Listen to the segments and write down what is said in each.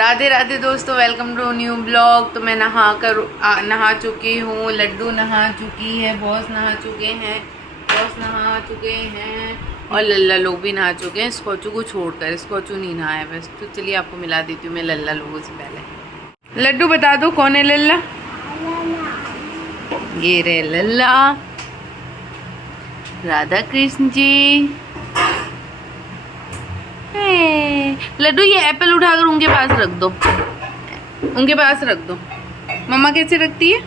राधे राधे दोस्तों, welcome to new blog. तो मैं नहा चुकी हूँ, लड्डू नहा चुकी है, बॉस नहा चुके हैं और लल्ला लोग भी नहा चुके हैं, स्कॉचू को छोड़कर। स्कॉचू नहीं नहाया बस। तो चलिए आपको मिला देती हूँ मैं लल्ला लोगों से पहले। लड्डू बता दो कौन है लल्ला? ये रे लल्ला, राधा कृष्ण जी। लड्डू ये एप्पल उठाकर उनके पास रख दो, उनके पास रख दो। मम्मा कैसे रखती है?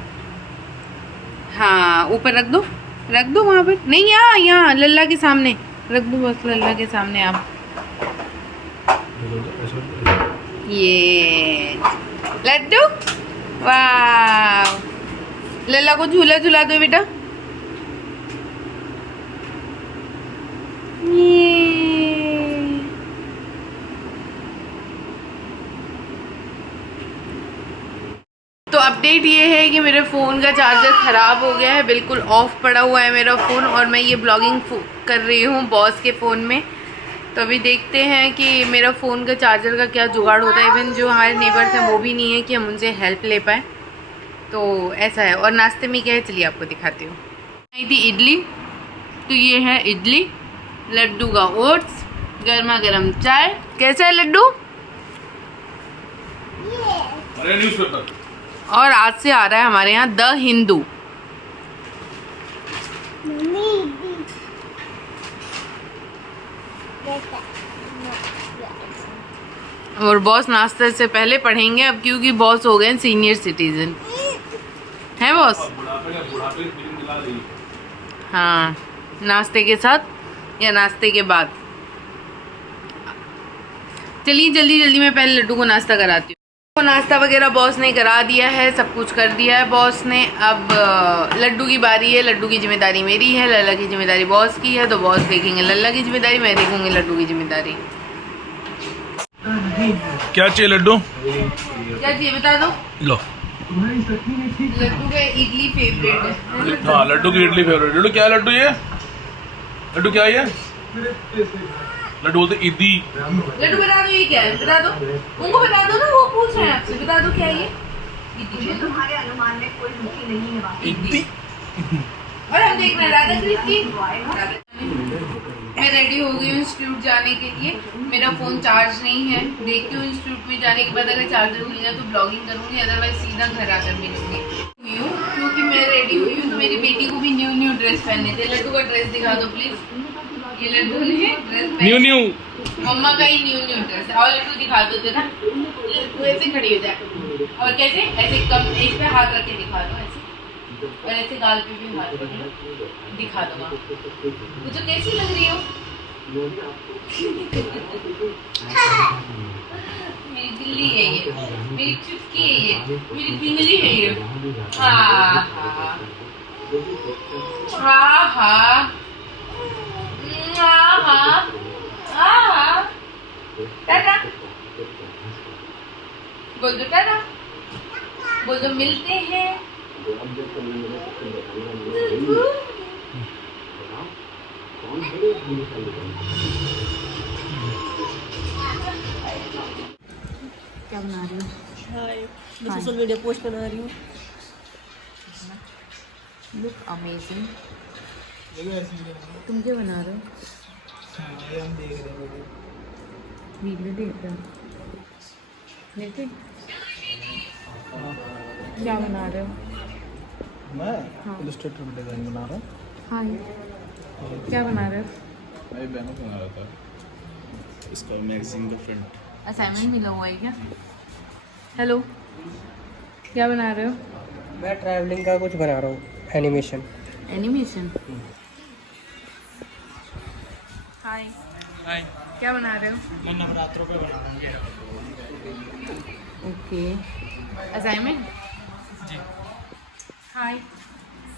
हाँ ऊपर रख दो वहाँ पर नहीं, यहाँ लल्ला के सामने रख दो, बस लल्ला के सामने आप। ये लड्डू, वाह। लल्ला को झूला झूला दो बेटा। तो अपडेट ये है कि मेरे फ़ोन का चार्जर ख़राब हो गया है, बिल्कुल ऑफ पड़ा हुआ है मेरा फ़ोन, और मैं ये ब्लॉगिंग कर रही हूँ बॉस के फ़ोन में। तो अभी देखते हैं कि मेरा फ़ोन का चार्जर का क्या जुगाड़ होता है। इवन जो हमारे नेबर्स हैं वो भी नहीं है कि हम उनसे हेल्प ले पाएँ। तो ऐसा है। और नाश्ते में क्या है चलिए आपको दिखाती हूँ। आई थी इडली, तो ये है इडली, लड्डू का ओट्स, गर्मा गर्म चाय। कैसा है लड्डू? न्यूज़पेपर। और आज से आ रहा है हमारे यहाँ द हिंदू। और बॉस नाश्ते से पहले पढ़ेंगे अब, क्योंकि बॉस हो गए सीनियर सिटीजन है बॉस। हाँ, नाश्ते के साथ या नाश्ते के बाद। चलिए जल्दी मैं पहले लड्डू को नाश्ता कराती हूँ। तो नाश्ता वगैरह बॉस ने करा दिया है, सब कुछ कर दिया है बॉस ने। अब लड्डू की बारी है। लड्डू की जिम्मेदारी मेरी है, लल्ला की जिम्मेदारी बॉस की है। तो बॉस देखेंगे लल्ला की जिम्मेदारी, मैं देखूंगी लड्डू की जिम्मेदारी। क्या चाहिए लड्डू? क्या चाहिए बता दो। लो, लड्डू का इडली फेवरेट है। हाँ लड्डू की इडली फेवरेट। लड्डू क्या है? लड्डू ये लड्डू क्या है? लड्डू बोलते इदी। लड्डू बता दो ये क्या है, बता दो उनको, बता दो ना, वो पूछ रहे हैं आपसे, बता दो क्या है ये। तुम्हारे अनुमान में कोई रुचि नहीं है इदी। और हम देख रहे हैं राधा कृष्ण। मैं रेडी हो गई हूँ इंस्टीट्यूट जाने के लिए। मेरा फ़ोन चार्ज नहीं है, देखती हूँ इंस्टीट्यूट में जाने के बाद अगर चार्जर मिल जाए तो ब्लॉगिंग करूँगी, अदरवाइज सीधा घर आकर मिलूंगी। क्योंकि मैं रेडी हुई हूँ तो मेरी बेटी को भी न्यू ड्रेस पहनने थे। लड्डू का ड्रेस दिखा दो प्लीज। ये लड्डू ने ड्रेस न्यू मम्मा का ही न्यू ड्रेस है। और लड्डू दिखा दो जरा, लड्डू ऐसे खड़ी हो जाए और कैसे ऐसे कम इस पे हाथ रख के दिखा दो ऐसे, और ऐसे गाल पे भी हाथ रख के दिखा दो। मुझे कैसी लग रही हो? मेरी बिल्ली है ये, मेरी चुटकी है ये, मेरी बिंगली है ये। हाँ हाँ हाँ हाँ टाटा बोल दो, टाटा बोल दो, मिलते हैं। क्या बना रही हो? मैं सोशल मीडिया पोस्ट बना रही हूँ। Look amazing. तुम क्या बना रहे हो? हम देख रहे हैं वीडियो देख रहे हो? देखे क्या बना रहे हो? मैं हाँ। इलस्ट्रेटर में डिजाइन बना रहा हूँ। हाँ, क्या बना रहे हो? मैं बैनर बना रहा था इसका, मैगजीन का फ्रंट। असाइनमेंट मिला हुआ है क्या? हेलो, क्या बना रहे हो? मैं ट्रैवलिंग का कुछ बना रहा हूँ, एनिमेशन। एनिमेशन। हाय हाय, क्या बना रहे हो? मैं नवरात्रों पे बना रहा हूँ। Okay, assignment. जी। हाय,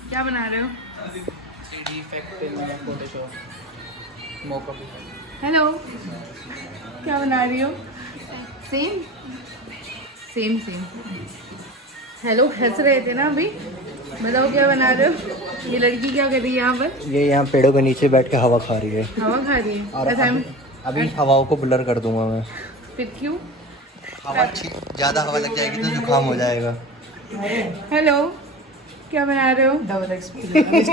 क्या बना रहे हो? 3D इफेक्ट में फोटोशॉप मॉकअप। हेलो, क्या बना रही हो? Same same same. हेलो, हंस रहे थे ना अभी? बताओ क्या बना रहे हो? ये लड़की क्या कर रही है यहाँ पर? ये यहाँ पेड़ों के नीचे बैठ के हवा खा रही है। हवा खा रही है? और अभी हवाओं को ब्लर कर दूंगा मैं। फिर क्यों? हवा ज़्यादा हवा लग जाएगी तो जुकाम हो जाएगा। हेलो, क्या बना रहे हो? Double experience.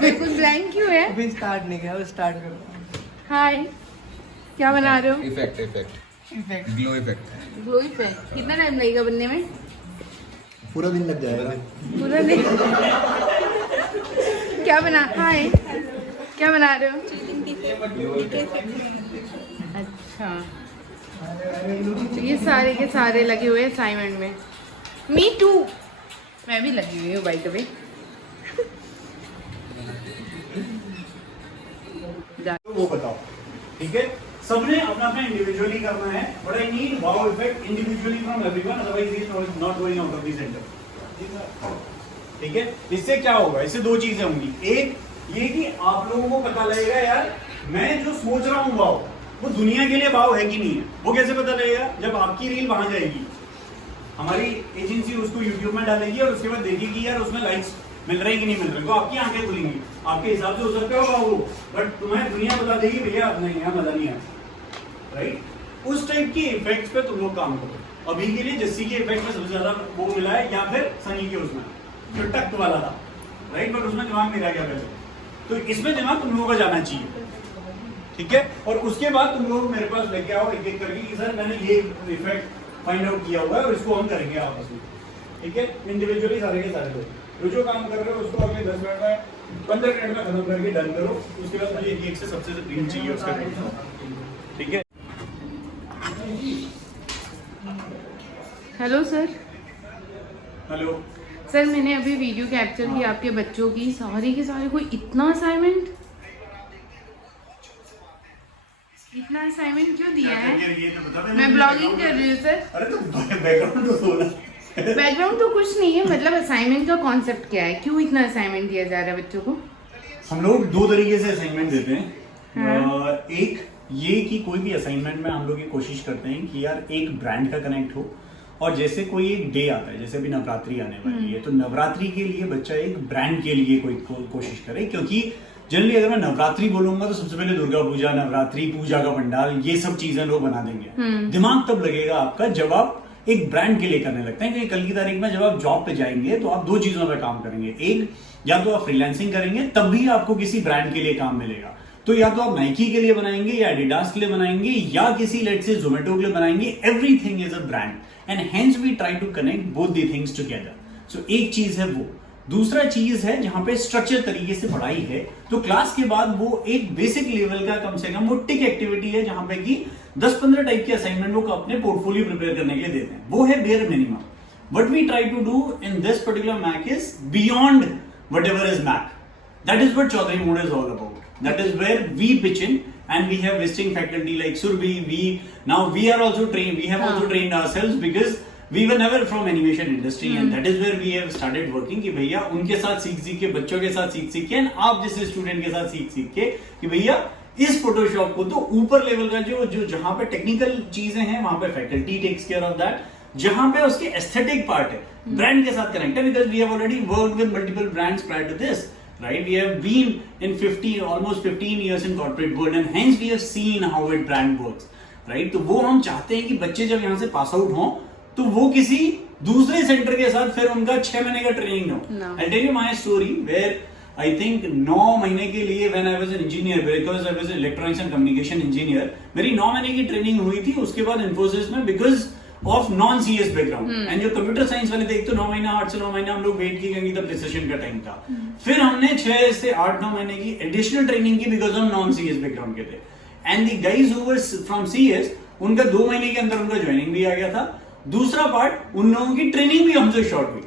बिल्कुल ब्लैंक क्यों है? अभी स्टार्ट नहीं किया, वो स्टार्ट करो। हाय, क्या बना रहे हो? Effect glow effect. Glow effect. कितना टाइम लगेगा बनने में? पूरा दिन लग जाएगा। पूरा दिन। क्या बना, हाय, क्या बना रहे हो? अच्छा, तो ये सारे के सारे लगे हुए असाइनमेंट में। मी टू, मैं भी लगी हुई हूँ बाय द वे। वो बताओ, ठीक है? सबने अपना अपना इंडिविजुअली करना है, but I need wow effect individually from everyone, otherwise he is not going out of the centre. ठीक है? इससे क्या होगा? इससे दो चीजें होंगी। एक ये कि आप लोगों को पता लगेगा यार मैं जो सोच रहा हूँ वाओ, वो दुनिया के लिए वाओ है कि नहीं है। वो कैसे पता लगेगा? जब आपकी रील वहां जाएगी, हमारी एजेंसी उसको यूट्यूब में डालेगी और उसके बाद देखेगी यार उसमें लाइक्स मिल रहे कि नहीं मिल रहे, तो आपकी आंखें खुलेंगी। आपके हिसाब से हो सकता होगा वो, बट तुम्हें दुनिया बता देगी भैया नहीं यहाँ मजा नहीं आता। राइट? उस टाइप की इफेक्ट्स पे तुम लोग काम करो। अभी के लिए जस्सी के इफेक्ट में सबसे ज्यादा वो मिला है, या फिर सनी के उसमें जो टक वाला था। राइट? बट उसमें दिमाग मेरा क्या वैसे, तो इसमें दिमाग तुम लोगों का जाना चाहिए। ठीक है? और उसके बाद तुम लोग मेरे पास लेके आओ एक एक करके कि सर मैंने ये इफेक्ट फाइंड आउट किया हुआ है और इसको हम करेंगे आपस में। ठीक है? इंडिविजुअली सारे के सारे लोग जो काम कर रहे हो उसको अगले 10 मिनट में 15 मिनट में खत्म करके डन करो। उसके बाद मुझे एक से सबसे रील चाहिए उसका। ठीक है? Hello sir. हेलो सर, मैंने अभी वीडियो कैप्चर की आपके बच्चों की, सारे के सारे कोई इतना असाइनमेंट क्यों दिया है? ये तो बता दे। मैं ब्लॉगिंग कर रही हूँ सर। अरे तो बैकग्राउंड तो सोना। बैकग्राउंड तो कुछ नहीं है, मतलब असाइनमेंट का कॉन्सेप्ट क्या है? क्यों इतना असाइनमेंट दिया जा रहा है बच्चों को? हम लोग दो तरीके से असाइनमेंट देते हैं। एक ये कि कोई भी असाइनमेंट में हम लोग ये कोशिश करते हैं कि यार एक ब्रांड का कनेक्ट हो, और जैसे कोई एक डे आता है, जैसे अभी नवरात्रि आने वाली है, तो नवरात्रि के लिए बच्चा एक ब्रांड के लिए कोई कोशिश करे। क्योंकि जनरली अगर मैं नवरात्रि बोलूंगा तो सबसे पहले दुर्गा पूजा, नवरात्रि, पूजा का पंडाल, ये सब चीजें लोग बना देंगे। दिमाग तब लगेगा आपका जब आप एक ब्रांड के लिए करने लगते हैं। क्योंकि कल की तारीख में जब आप जॉब पे जाएंगे तो आप दो चीजों पे काम करेंगे। एक, या तो आप फ्रीलांसिंग करेंगे, तब भी आपको किसी ब्रांड के लिए काम मिलेगा। तो या तो आप नाइकी के लिए बनाएंगे, या एडिडास के लिए बनाएंगे, या किसी लेट से जोमेटो के लिए बनाएंगे। Everything is a brand, and hence we try to connect both the things together. So एक चीज है वो। दूसरा चीज है जहां पे स्ट्रक्चर तरीके से पढ़ाई है, तो क्लास के बाद वो एक बेसिक लेवल का कम से कम वो टिक एक्टिविटी है, जहां पे कि 10-15 टाइप के असाइनमेंट वो अपने पोर्टफोलियो प्रिपेयर करने के लिए देते हैं। वो है bare minimum. What we try to do in this particular mock is beyond whatever is mock. That is what Chaudhary mode is all about. That is where we pitch in, and we have visiting faculty like Surbhi. We are also trained. We have also trained ourselves because we were never from animation industry, and that is where we have started working. कि भैया उनके साथ सीख के, बच्चों के साथ सीख के, and आप जैसे स्टूडेंट के साथ सीख के कि भैया इस फोटोशॉप को तो ऊपर लेवल का जो जहां पे टेक्निकल चीजें हैं वहां पे faculty takes care of that. जहां पे उसके एस्थेटिक पार्ट है, ब्रांड के साथ कनेक्ट है, because we have already worked with multiple brands prior to this. Right, we have been in almost 15 years in corporate world, and hence we have seen how it brand works. Right, तो वो हम चाहते हैं कि बच्चे जब यहाँ से पास आउट हों तो वो किसी दूसरे सेंटर के साथ फिर उनका 6 महीने का ट्रेनिंग हो। I'll tell you my story where I think 9 महीने के लिए when I was an engineer, because I was an electronics and communication engineer, मेरी 9 महीने की ट्रेनिंग हुई थी। उसके बाद इन्फोसिस में because of non CS background, and जो कंप्यूटर साइंस वाले थे, एक तो 9 महीना 8 से 9 महीना हम लोग वेट किए क्योंकि तब रिसेशन का टाइम था। फिर हमने 6 से 8-9 महीने की एडिशनल ट्रेनिंग की बिकॉज हम नॉन सीएस बैकग्राउंड के थे। And the guys who were from CS, उनका 2 महीने के अंदर उनका ज्वाइनिंग भी आ गया था। दूसरा पार्ट, उन लोगों की ट्रेनिंग भी हमसे शॉर्ट हुई।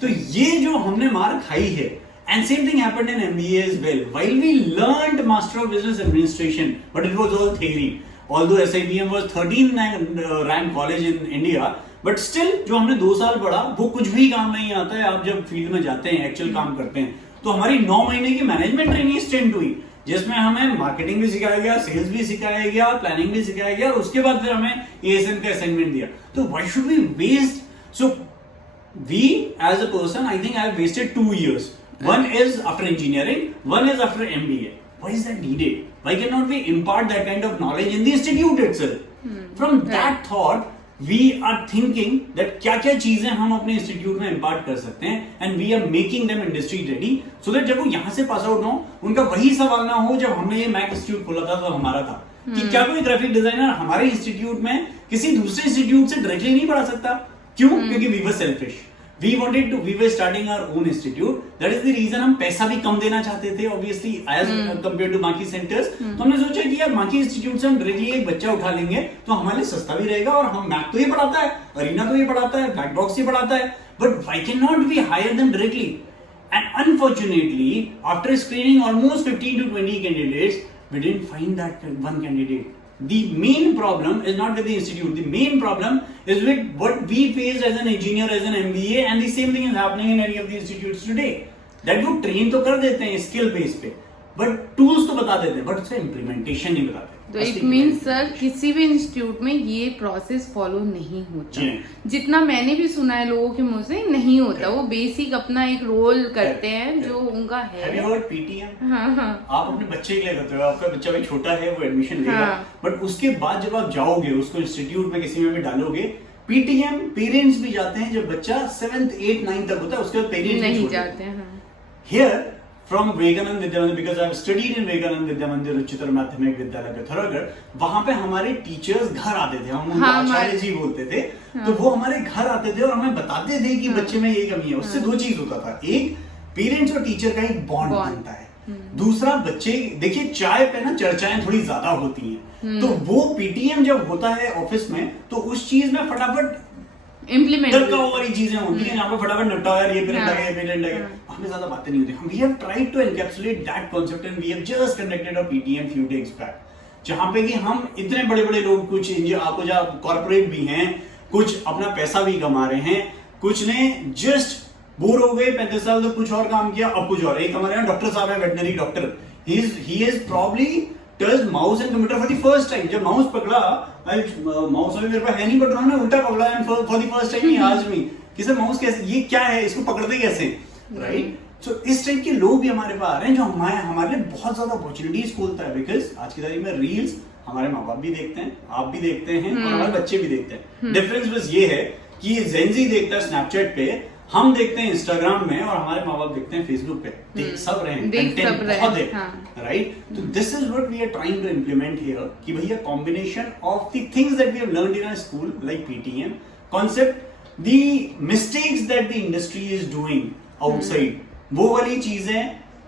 तो ये जो हमने मार खाई है, and same thing happened in MBA as well. While we learned Master of Business Administration, but it was all theory. Although SIBM was 13th rank college in India, but still जो हमने 2 साल पढ़ा वो कुछ भी काम नहीं आता है। आप जब फील्ड में जाते हैं, एक्चुअल काम करते हैं, तो हमारी 9 महीने की मैनेजमेंट ट्रेनिंग स्टेंट हुई, जिसमें हमें मार्केटिंग भी सिखाया गया, सेल्स भी सिखाया गया, प्लानिंग भी सिखाया गया, और उसके बाद फिर हमें ASM का असाइनमेंट दिया। तो why should we waste? So we as a person, I think I have wasted 2 years. One is after engineering, one is after MBA. Why is that needed? Why cannot we impart that kind of knowledge in the institute itself? From that thought we are thinking that क्या क्या चीजें हम अपने institute में impart कर सकते हैं and we are making them industry ready so that जब वो यहाँ से पास आउट हो उनका वही सवाल ना हो जब हमने ये मैक इंस्टीट्यूट खोला था तो हमारा था कि क्या कोई ग्राफिक डिजाइनर हमारे इंस्टीट्यूट में किसी दूसरे इंस्टीट्यूट से डायरेक्टली नहीं पढ़ा सकता क्यों क्योंकि we were selfish we were starting our own institute. That is the reason हम पैसा भी कम देना चाहते थे obviously as compared to बाकी centers. तो हमने सोचा कि यार बाकी इंस्टीट्यूट से हम डायरेक्टली एक बच्चा उठा लेंगे तो हमारे लिए सस्ता भी रहेगा और हम मैक तो ये पढ़ाता है, अरीना तो ये पढ़ाता है, ब्लैक बॉक्स ये पढ़ाता है, but why cannot we hire them directly? And unfortunately, after screening almost 15 to 20 candidates, we didn't find that one candidate. The main problem is not with the institute. The main problem is with what we faced as an engineer, as an MBA, and the same thing is happening in any of the institutes today. That वो train तो कर देते हैं skill base पे, but tools तो बता देते हैं, but उसका implementation नहीं बताते. तो इट मीन्स सर किसी भी इंस्टीट्यूट में ये प्रोसेस फॉलो नहीं होता, जितना मैंने भी सुना है लोगों के मुंह से नहीं होता. वो बेसिक अपना एक रोल करते हैं जो उनका है. Have you heard PTM? हाँ. आप अपने बच्चे के लिए करते हो, आपका बच्चा भी छोटा है वो एडमिशन लेगा, बट उसके बाद जब आप जाओगे उसको इंस्टीट्यूट में किसी में भी डालोगे, PTM पेरेंट्स भी जाते हैं. जब बच्चा 7th 8th 9th तक होता है उसके बाद पेरेंट्स नहीं जाते हैं. Here from Vivekanand Vidya Mandir, because I have studied in Vivekanand Vidya Mandir उच्चतर माध्यमिक विद्यालय पिथौरागढ़, वहां पे हमारे टीचर्स घर आते थे, हम उनको आचार्य जी बोलते थे. तो वो हमारे घर आते थे और हमें बताते थे कि बच्चे में ये कमी है. उससे दो चीज होता था, एक पेरेंट्स और टीचर का एक बॉन्ड बनता है, दूसरा बच्चे देखिए चाय पे ना चर्चाएं थोड़ी ज्यादा होती हैं, तो वो PTM जब होता है ऑफिस में तो उस चीज में फटाफट इम्प्लीमेंट वाली चीजें होती हैं, यहाँ पे फटाफट निपटाओ यार, ये पेरेंट लगे, ये पेरेंट लगे, हमें ज्यादा बातें नहीं होती. हम we have tried to encapsulate that concept and we have just conducted a PTM few days back, जहां पे कि हम इतने बड़े बड़े लोग, कुछ आपको जो कॉर्पोरेट भी हैं, कुछ अपना पैसा भी कमा रहे हैं, कुछ ने जस्ट बोर हो गए 35 साल तक कुछ और काम किया, अब कुछ और. एक हमारे यहाँ डॉक्टर साहब है, veterinary doctor, he is probably touched mouse and computer for the first time. जब माउस पकड़ा, माउस अभी मेरे पास है नहीं, बट उन्होंने उल्टा पकड़ा and for the first time he asked me कि सर माउस कैसे, ये क्या है, इसको पकड़ते कैसे, राइट? सो इस टाइप के लोग भी हमारे पास आ रहे हैं जो हमारे लिए बहुत ज्यादा अपॉर्चुनिटीज खोलता है, बिकॉज आज की तारीख में रील्स हमारे माँ बाप भी देखते हैं, आप भी देखते हैं और हमारे बच्चे भी देखते हैं. डिफरेंस बस ये है कि जेनजी देखता है स्नैपचैट पे, हम देखते हैं इंस्टाग्राम में, और हमारे माँ बाप देखते हैं फेसबुक पे. देख सब रहे हैं, कंटेंट बहुत है, राइट? तो this is what we are trying to implement here कि भैया combination of the things that we have learned in a school like PTM concept, the mistakes that the industry is doing outside, वो वाली चीजें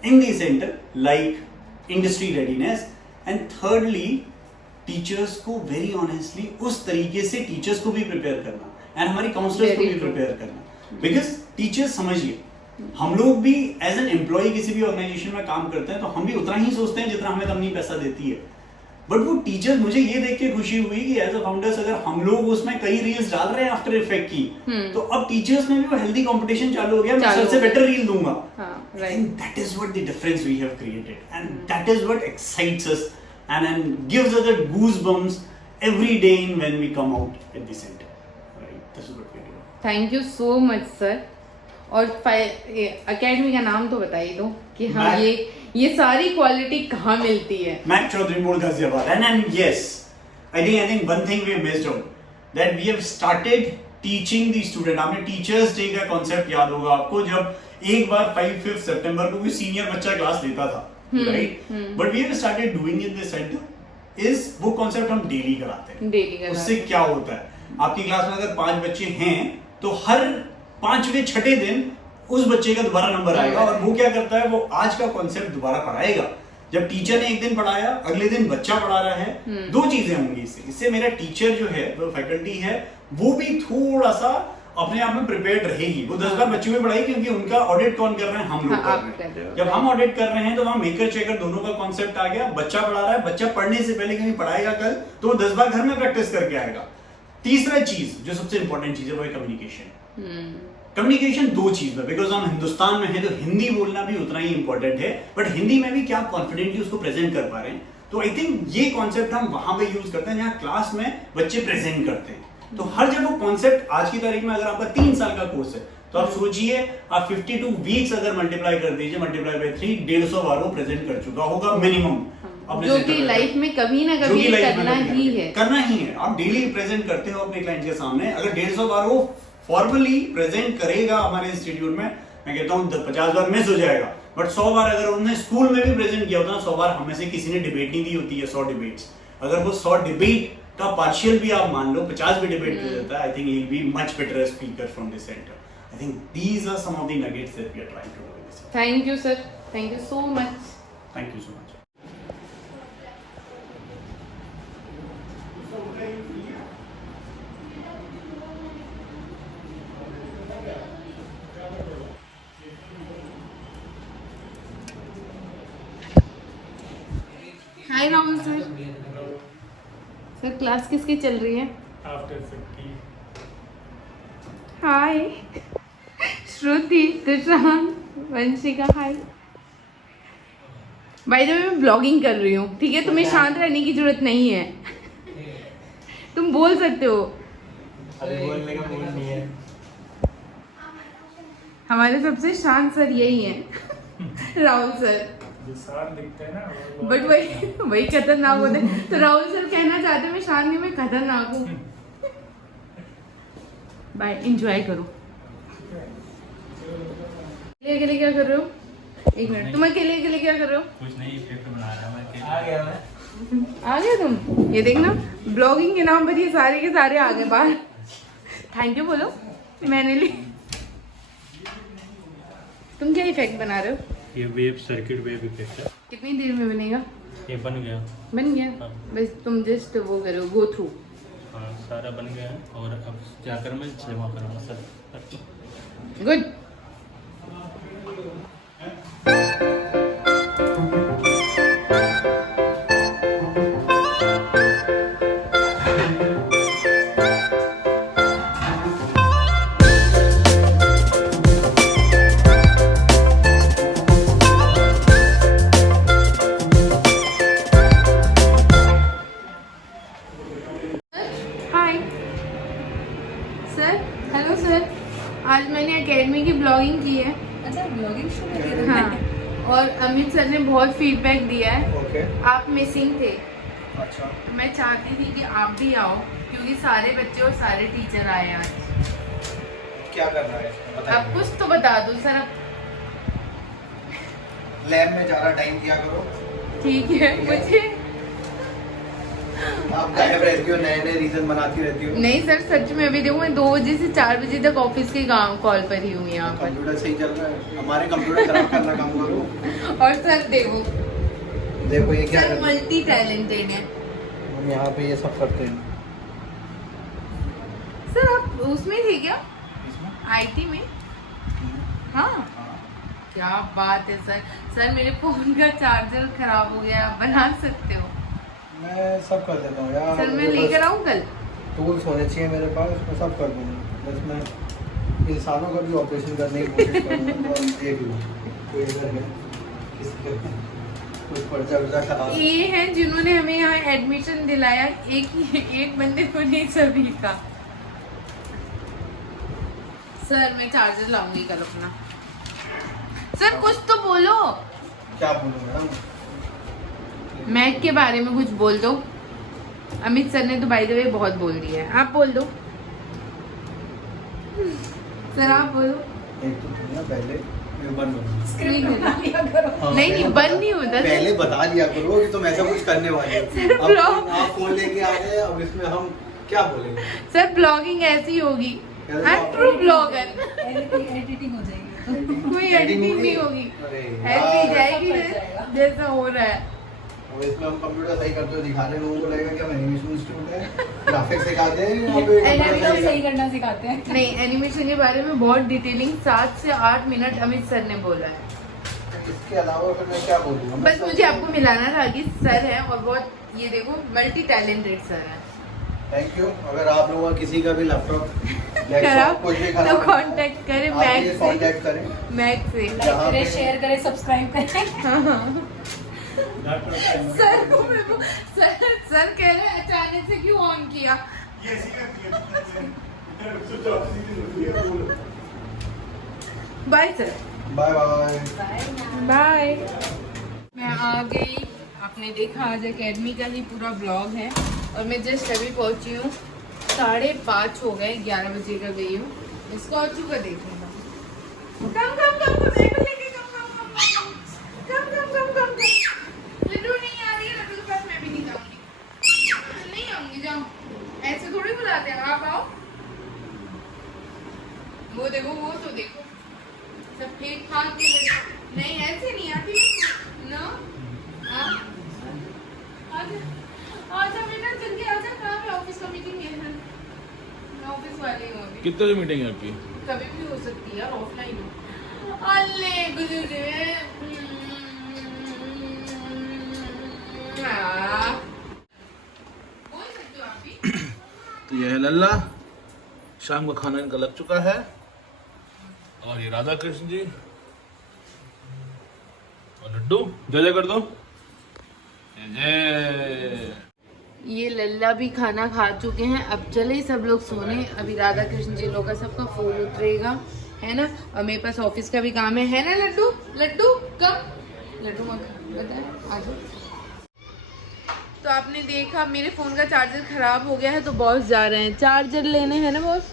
in the centre like industry readiness, and thirdly teachers को very honestly उस तरीके से teachers को भी prepare करना एंड हमारी काउंसलर्स को भी प्रिपेयर करना. बिकॉज टीचर्स समझिए, हम लोग भी एज एन एम्प्लॉय किसी भी ऑर्गेनाइजेशन में काम करते हैं तो हम भी उतना ही सोचते हैं जितना हमें कंपनी पैसा देती है, बट वो टीचर्स, मुझे ये देख के खुशी हुई कि एज अ फाउंडर्स अगर हम लोग उसमें कई रील्स डाल रहे हैं आफ्टर इफेक्ट की, तो अब टीचर्स में भी वो हेल्दी कंपटीशन चालू हो गया, मैं सबसे बेटर रील दूंगा. That is what the difference we have created and that is what excites us and gives us the goosebumps every day when we come out at the centre, right? This is what we do. Thank you so much sir. और academy का नाम तो बता ही दो कि हाँ ये सारी क्वालिटी कहाँ मिलती है. मैक चौधरी मोड़ Ghaziabad. And yes, I think one thing we have missed out, that we have started teaching the student. आपने टीचर्स डे का कॉन्सेप्ट याद होगा आपको, जब एक बार 5 सितंबर को कोई सीनियर बच्चा क्लास लेता था, right? But we have started doing in this centre is वो कॉन्सेप्ट हम डेली कराते हैं. उससे क्या होता है, आपकी क्लास में अगर 5 बच्चे हैं तो हर 5वें 6ठे दिन उस बच्चे का दोबारा नंबर आएगा, और वो क्या करता है, वो आज का कॉन्सेप्ट दोबारा पढ़ाएगा. जब टीचर ने एक दिन पढ़ाया, अगले दिन बच्चा पढ़ा रहा है, दो चीजें होंगी इससे मेरा टीचर जो है, वो फैकल्टी है, वो भी थोड़ा सा अपने आप में प्रिपेयर्ड रहेगी. वो 10 बार बच्चों में पढ़ाई, क्योंकि उनका ऑडिट कौन कर रहे हैं, हम लोग कर रहे हैं. जब हम ऑडिट कर रहे हैं तो वहां मेकर चेकर दोनों का कॉन्सेप्ट आ गया. बच्चा पढ़ा रहा है, बच्चा पढ़ने से पहले कहीं पढ़ाएगा कल, तो वो 10 बार घर में प्रैक्टिस करके आएगा. तीसरा चीज जो सबसे इंपॉर्टेंट चीज है वो है कम्युनिकेशन. कम्युनिकेशन दो चीज है, बिकॉज हम हिंदुस्तान में है तो हिंदी बोलना भी उतना ही इंपॉर्टेंट है, बट हिंदी में भी क्या आप कॉन्फिडेंटली उसको प्रेजेंट कर पा रहे हैं. तो आई थिंक ये कॉन्सेप्ट हम वहां पे यूज करते हैं जहां क्लास में बच्चे प्रेजेंट करते हैं. तो हर जगह कॉन्सेप्ट आज की तारीख में, अगर आपका 3 साल का कोर्स है तो आप सोचिए, आप 52 वीक्स अगर मल्टीप्लाई कर दीजिए, मल्टीप्लाई बाय 3, 150 बार वो प्रेजेंट कर चुका होगा मिनिमम. अपने जो center कि पे लाइफ में कभी ना जो कभी कि life में करना कभी ही ना- है। करना ही है। आप डेली प्रेजेंट करते हो अपने क्लाइंट के सामने, अगर 150 बार वो फॉर्मली प्रेजेंट करेगा हमारे इंस्टीट्यूट में, मैं कहता हूँ 50 बार मिस हो जाएगा, बट 100 बार अगर उन्होंने स्कूल में भी प्रेजेंट किया होता ना, 100 बार हमें से किसी ने डिबेट नहीं दी होती है, 100 डिबेट्स, अगर वो 100 डिबेट का पार्शियल भी आप मान लो, 50 भी डिबेट दे देता है, I think he will be much better speaker from this centre. I think these are some of the nuggets that we are trying to do. Thank you sir, thank you so much. Thank you so much. Hi Rahul sir. Sir class किसकी चल रही है? After 50. Hi Shruti, Tushar, Vanshika, hi. By the way मैं blogging कर रही हूँ, ठीक है? तुम्हें शांत रहने की जरूरत नहीं है, तुम बोल सकते हो। अभी बोलने का मूड नहीं है। हमारे सबसे शांत सर यही हैं राहुल सर, जो शांत दिखते हैं ना वो बट वही खतरनाक होते हैं। तो राहुल सर कहना चाहते हैं मैं शांत नहीं, मैं खतरनाक हूँ। बाय, एंजॉय करो। अकेले क्या कर रहे हो? एक मिनट, तुम अकेले क्या कर रहे हो? कुछ नहीं, पेपर बना रहा मैं अकेले। आ गया मैं। आ गए तुम? ये देखना, ब्लॉगिंग के नाम पर ये सारे के सारे आ गए बाहर। थैंक यू बोलो, मैंने ली। तुम क्या इफेक्ट बना रहे हो? ये वेव सर्किट वेव इफेक्ट है। कितनी देर में बनेगा? ये बन गया। बन गया? हाँ। बस तुम जस्ट वो करो, गो थ्रू। हाँ सारा बन गया है और अब जाकर मैं जमा करूँगा sir. Good. Hi sir, hello sir. आज मैंने एकेडमी की ब्लॉगिंग की है। अच्छा, ब्लॉगिंग शुरू की है। हाँ, और अमित सर ने बहुत फीडबैक दिया है। ओके। आप मिसिंग थे। अच्छा। मैं चाहती थी कि आप भी आओ, क्योंकि सारे बच्चे और सारे टीचर आए आज। क्या करना है? आप कुछ तो बता दो सर। अब लैब में ज़्यादा टाइम दिया करो। ठीक है, मुझे आप गायब रहती हो, नए नए रीजन बनाती रहती हो। नहीं सर, सच में अभी देखो मैं 2 बजे से 4 बजे तक ऑफिस के काम कॉल पर ही हूँ यहाँ पर। कंप्यूटर सही चल रहा है, हमारे कंप्यूटर खराब करना काम करो। और सर देखो देखो ये क्या सर करते हैं। मल्टी टैलेंटेड है हम यहाँ पे ये सब करते हैं। सर। आप उसमें थे क्या? इसमें? आईटी में? हाँ, क्या बात है सर। सर मेरे फोन का चार्जर खराब हो गया, आप बना सकते हो? मैं सब कर देता हूँ यार। सर मैं मुझे लेकर बस आऊँ कल? टूल्स होने चाहिए मेरे पास, मैं सब कर दूँगा। बस मैं इंसानों का भी ऑपरेशन करने की कोशिश करूँगा। तो हम देख लो कोई इधर है, किसी का कुछ पर्चा वर्चा खराब। ये हैं जिन्होंने हमें यहाँ एडमिशन दिलाया, एक बंदे को नहीं, सभी का। सर मैं चार्जर लाऊंगी कल अपना। सर कुछ तो बोलो, क्या बोलूँ मैडम? मैक के बारे में कुछ बोल दो। अमित सर ने तो बाय द वे बहुत बोल दिया है, आप बोल दो। सर आप बोलो। एक तो दुनिया पहले ये बंद हो गई। स्क्रिप्ट बना लिया करो। हाँ, नहीं नहीं, बंद नहीं होता सर। पहले बता दिया करो कि तुम ऐसा कुछ करने वाले सर, हो। ब्लॉग- आप फोन लेके आ गए, अब इसमें हम क्या बोलेंगे? सर ब्लॉगिंग ऐसी होगी, I am true blogger. Editing हो जाएगी। कोई एडिटिंग नहीं होगी, अरे ऐसी यार, जाएगी सब बच जाएगा। जैसा हो रहा है। और इसमें हम कंप्यूटर सही करते हुए दिखा रहे हैं, लोगों को लगेगा कि हम एनिमेशन इंस्टीट्यूट है, ग्राफिक्स सिखाते हैं, यहाँ पे एडिटिंग कंप्यूटर सही करना सिखाते हैं। नहीं, एनिमेशन के बारे में बहुत डिटेलिंग 7 से 8 मिनट अमित सर ने बोला है। इसके अलावा फिर मैं क्या बोलूँगा? बस मुझे आपको मिलाना था कि सर है और बहुत, ये देखो मल्टी टैलेंटेड सर है। Thank you. अगर आप लोगों का किसी का भी लैपटॉप खराब कुछ भी तो खराब कांटेक्ट करें मैक से, कांटेक्ट करें। मैक से। लाइक करें, शेयर करें, सब्सक्राइब करें। हाँ हाँ। सर को मैं सर कह रहे हैं अचानक से क्यों ऑन किया? Bye sir. Bye bye. Bye. मैं आ गई आपने देखा आज एकेडमी का ही पूरा ब्लॉग है और मैं जस्ट अभी पहुंची हूँ। 5:30 हो गए, 11 बजे का गई हूँ। इसको और चुका देखने का। कम कम कम कम मैं लेके कम लड्डू नहीं आ रही है, लड्डू के पास मैं भी नहीं आऊंगी, नहीं आऊंगी, जाओ। ऐसे थोड़ी बुलाते हैं, आप आओ। वो देखो, वो तो देखो सब ठीक ठाक के नहीं, ऐसे नहीं आती ना। आजा बेटा जल्दी आजा, कहाँ पे ऑफिस का मीटिंग है? मैं ऑफिस वाली हूँ अभी। कितने बजे मीटिंग है आपकी? कभी भी हो सकती है यार, ऑफलाइन हो। अल्ले गुजरे बोल सकते हो आप भी। तो ये है लल्ला, शाम का खाना इनका लग चुका है। और ये राधा कृष्ण जी और लड्डू, जय जय कर दो, जय जय। ये लल्ला भी खाना खा चुके हैं, अब चले सब लोग सोने। अभी राधा कृष्ण जी लोग का सबका फोन उतरेगा, है ना। और मेरे पास ऑफिस का भी काम है ना लड्डू? लड्डू कब? लड्डू मत बता, आ जाओ। तो आपने देखा मेरे फ़ोन का चार्जर ख़राब हो गया है, तो बॉस जा रहे हैं चार्जर लेने, है ना बॉस?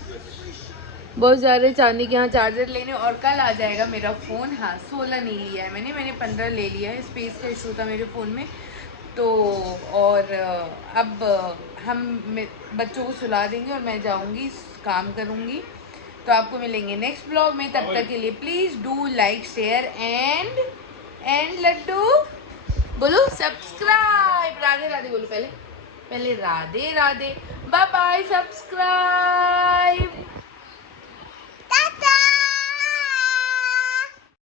बॉस जा रहे हैं चांदी के यहाँ चार्जर लेने, और कल आ जाएगा मेरा फ़ोन। हाँ 16 नहीं लिया है मैंने 15 ले लिया है, स्पेस का इशू था मेरे फ़ोन में। तो और अब हम बच्चों को सुला देंगे और मैं जाऊँगी काम करूँगी। तो आपको मिलेंगे नेक्स्ट ब्लॉग में, तब तक के लिए please do like share and लड्डू बोलो सब्सक्राइब। राधे राधे बोलो, पहले Radhe Radhe, bye bye, subscribe.